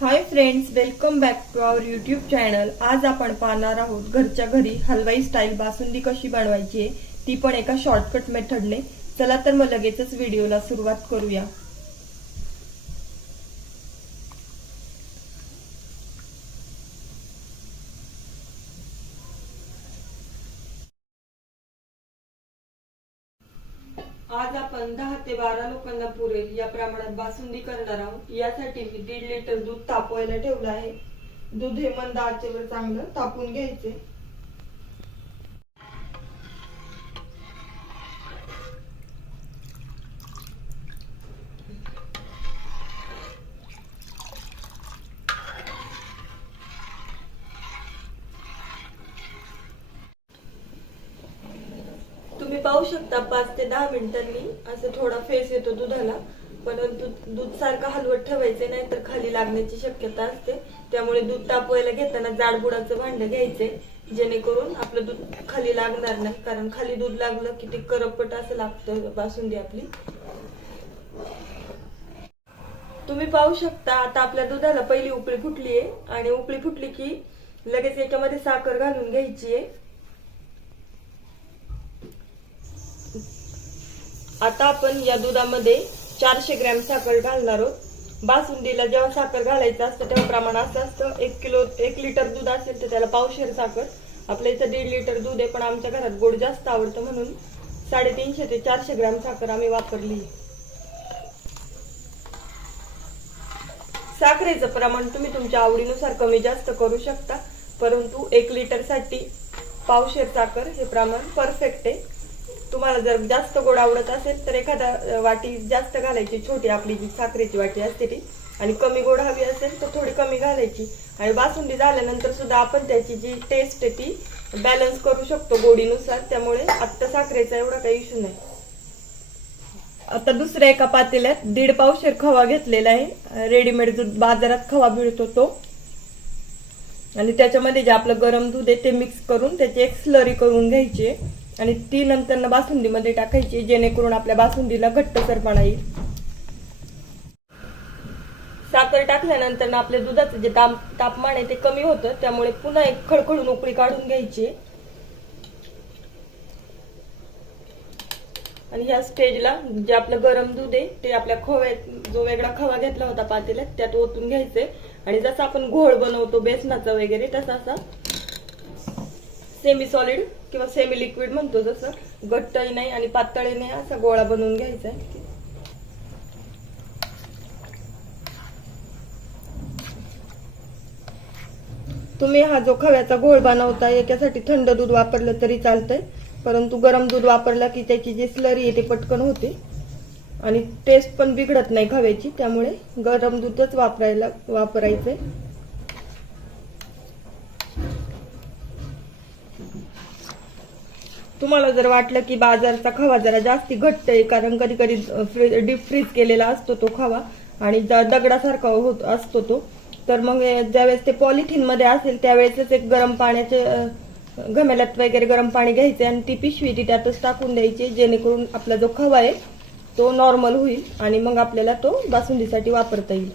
Hi friends welcome back to our YouTube channel आज आपण पाहणार आहोत घरच्या घरी हलवाई स्टाईल बासुंदी कशी बनवायची आहे. ती पण एका शॉर्टकट मेथडने चला तर मग लगेचच व्हिडिओला सुरुवात करूया. आज आपण दहा ते बारा लोकांना पुरेल या प्रमाणात बासुंदी करणार आहोत. यासाठी मी दीड लिटर दूध तापवायला ठेवलं आहे. दूध हे मंद आचेवर चांगलं तापून घ्यायचे तुम्ही पाहू शकता पाच ते दहा मिनिटांनी असं थोडा फेस येतो दुधाला. परंतु दूध सारखं हलवत ठेवायचे नाही तर खाली लागण्याची शक्यता असते. त्यामुळे दूध तापवायला घेताना जाडबुडाचं भांड घ्यायचे जेणेकरून आपलं दूध खाली लागणार नाही. कारण खाली दूध लागलं की ते करपट असं लागतं बासुंदी आपली. तुम्ही पाहू शकता आता आपल्या दुधाला पहिली उकळी फुटली आहे आणि उकळी फुटली की लगेच याच्यामध्ये साखर घालून घ्यायची आहे आता आपण या दुधामध्ये चारशे ग्रॅम साखर घालणार आहोत. बासुंदीला जेव्हा साखर घालायचं असतं तेव्हा प्रमाण असं असतं एक किलो एक लिटर दूध असेल तर त्याला पावशेर साखर. आपल्या इथं दीड लिटर दूध आहे पण आमच्या घरात गोड जास्त आवडतं म्हणून साडेतीनशे ते चारशे ग्रॅम साखर आम्ही वापरली. साखरेचं प्रमाण तुम्ही तुमच्या आवडीनुसार कमी जास्त करू शकता परंतु एक लिटरसाठी पावशेर साखर हे प्रमाण परफेक्ट आहे. तुम्हाला जर जास्त गोड आवडत असेल तर एखादा वाटी जास्त घालायची छोटी आपली जी साखरेची वाटी असते ती आणि कमी गोड हवी असेल तर थोडी कमी घालायची. आणि बासुंदी झाल्यानंतर सुद्धा आपण त्याची जी टेस्ट आहे ती बॅलन्स करू शकतो गोडीनुसार. त्यामुळे आत्ता साखरेचा एवढा काही इश्यू नाही. आता दुसऱ्या एका पातेल्यात दीड पावशेर खवा घेतलेला आहे. रेडीमेड जो बाजारात खवा मिळतो तो. आणि त्याच्यामध्ये जे आपलं गरम दूध आहे ते मिक्स करून त्याची एक स्लरी करून घ्यायची आहे. आणि ती नंतर बासुंदीमध्ये टाकायची जेणेकरून आपल्या बासुंदीला घट्टसरपणा येईल. साखर टाकल्यानंतर ना आपल्या दुधाचं जे ताप तापमान आहे ते कमी होतं त्यामुळे पुन्हा एक खडखडून उकळी काढून घ्यायची. आणि ह्या स्टेजला जे आपलं गरम दूध आहे ते आपल्या खव्यात जो वेगळा खवा घेतला होता पातेल्यात त्यात ओतून घ्यायचंय आणि जसं आपण घोळ बनवतो बेसनाचा वगैरे तसा असा सेमी सॉलिड किंवा सेमी लिक्विड म्हणतो जसं. घट्टही नाही आणि पातळी नाही असा गोळा बनवून घ्यायचा आहे. तुम्ही हा जो खव्याचा घोळ बनवता याच्यासाठी थंड दूध वापरलं तरी चालतंय. परंतु गरम दूध वापरला की त्याची जी स्लरी आहे ती पटकन होते. आणि टेस्ट पण बिघडत नाही खव्याची त्यामुळे गरम दूधच वापरायला वापरायचंय. तुम्हाला जर वाटलं की बाजारचा खवा जरा जास्ती घट्ट आहे कारण कधी कधी डीप फ्रीज केलेला असतो तो खवा आणि ज- दगडासारखा होत असतो तो. तर मग ज्यावेळेस ते पॉलिथिनमध्ये असेल त्यावेळेसच एक गरम पाण्याचे घमेल्यात वगैरे गरम पाणी घ्यायचे आणि ती पिशवी ती त्यातच टाकून द्यायची जेणेकरून आपला जो खवा आहे तो नॉर्मल होईल आणि मग आपल्याला तो बासुंदीसाठी वापरता येईल.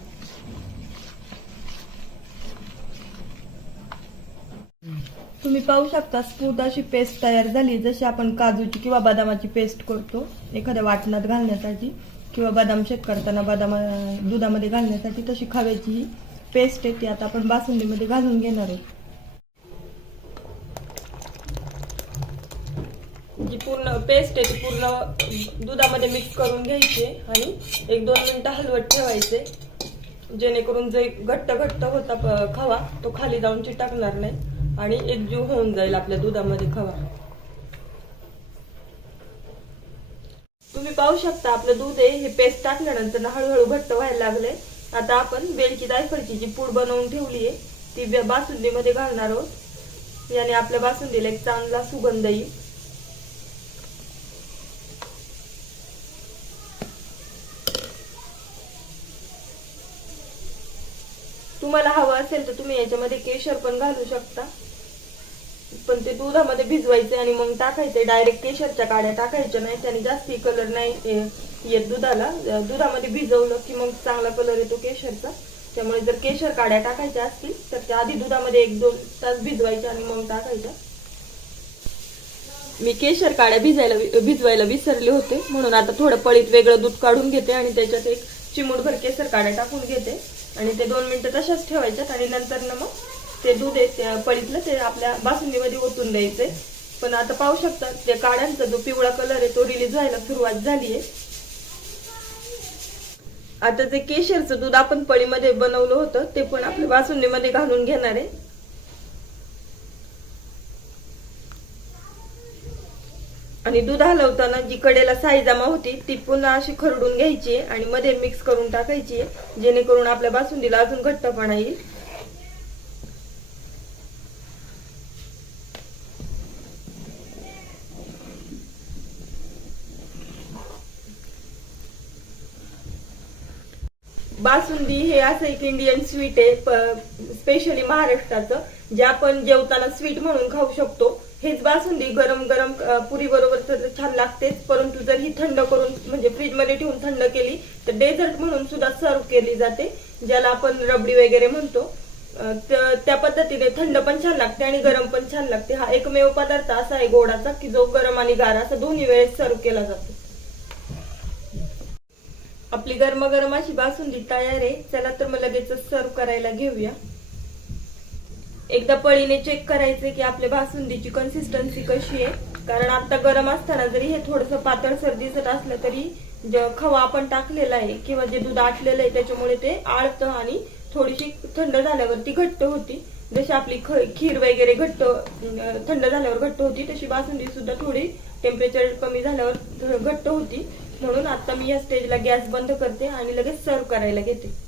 तुम्ही पाहू शकता स्मूथ अशी पेस्ट तयार झाली. जशी आपण काजूची किंवा बदामाची पेस्ट करतो एखाद्या वाटणात घालण्यासाठी किंवा बदाम शेक करताना बदाम दुधामध्ये घालण्यासाठी तशी खव्याची ही पेस्ट आहे ती आता आपण बासुंदीमध्ये घालून घेणार आहे. जी पूर्ण पेस्ट आहे ती पूर्ण दुधामध्ये मिक्स करून घ्यायची आणि एक दोन मिनिटं हलवत ठेवायचे. जेणेकरून जे घट्ट घट्ट होता खवा तो खाली जाऊन चिटकणार नाही. आणि एकजीव होऊन जाईल आपल्या दुधामध्ये खवा. तुम्ही पाहू शकता आपलं दूध आहे हे पेस्ट टाकल्यानंतर ना हळूहळू घट्ट व्हायला लागले आता आपण वेलची दायफळची जी पूड बनवून ठेवली आहे ती बासुंदीमध्ये घालणार आहोत. याने आपल्या बासुंदीला एक चांगला सुगंध येईल. तुम्हाला हवं असेल तर तुम्ही याच्यामध्ये केशर पण घालू शकता. पण ते दुधामध्ये भिजवायचे आणि मग टाकायचे. डायरेक्ट केशरच्या काड्या टाकायच्या नाही त्याने जास्ती कलर नाही येत दुधाला. दुधामध्ये भिजवलं की मग चांगला कलर येतो केशरचा. त्यामुळे जर केशर काड्या टाकायच्या असतील तर त्या आधी दुधामध्ये एक दोन तास भिजवायच्या आणि मग टाकायच्या. मी केशर काड्या भिजायला भिजवायला विसरले होते. म्हणून आता थोडं पळीत वेगळं दूध काढून घेते आणि त्याच्यात एक चिमूटभर केसर काड्या टाकून घेते. आणि ते दोन मिनिटं तशाच ठेवायच्यात आणि नंतर ना मग ते दूध आहे पळीतलं ते आपल्या बासुंदीमध्ये ओतून द्यायचंय. पण आता पाहू शकता ते काड्यांचा जो पिवळा कलर आहे तो रिलीज व्हायला सुरुवात झाली आहे. आता जे केशरचं दूध आपण पळीमध्ये बनवलं होतं ते पण आपल्या बासुंदीमध्ये घालून घेणार आहे. आणि दूध हलवताना जी कडेला साई जमा होती ती पुन्हा अशी खरडून घ्यायची आहे आणि मध्ये मिक्स करून टाकायची आहे जेणेकरून आपल्या बासुंदीला अजून घट्टपणा येईल. बासुंदी हे असं एक इंडियन स्वीट आहे स्पेशली महाराष्ट्राचं जे आपण जेवताना स्वीट म्हणून खाऊ शकतो. हेच बासुंदी गरम गरम पुरी बरोबर तर छान लागतेच परंतु जर ही थंड करून म्हणजे फ्रीजमध्ये ठेवून थंड केली तर डेझर्ट म्हणून सुद्धा सर्व केली जाते ज्याला आपण रबडी वगैरे म्हणतो. त्या पद्धतीने थंड पण छान लागते आणि गरम पण छान लागते. हा एकमेव पदार्थ असा आहे गोडाचा की जो गरम आणि गार असा दोन्ही वेळेस सर्व केला जातो. आपली गरमागरम अशी बासुंदी तयार आहे. चला तर मग लगेच सर्व करायला घेऊया. एकदा पळीने चेक करायचे की आपल्या बासुंदीची कन्सिस्टन्सी कशी आहे. कारण आता गरम असताना जरी हे थोडस पातळसर दिसत असलं तरी जे खवा आपण टाकलेला आहे किंवा जे दूध आटलेलं आहे त्याच्यामुळे ते आळतं आणि थोडीशी थंड झाल्यावरती घट्ट होती. जशी आपली खीर वगैरे घट्ट थंड झाल्यावर घट्ट होती तशी बासुंदी सुद्धा थोडी टेम्परेचर कमी झाल्यावर घट्ट होती. म्हणून आता मी या स्टेजला गॅस बंद करते आणि लगेच सर्व करायला घेते.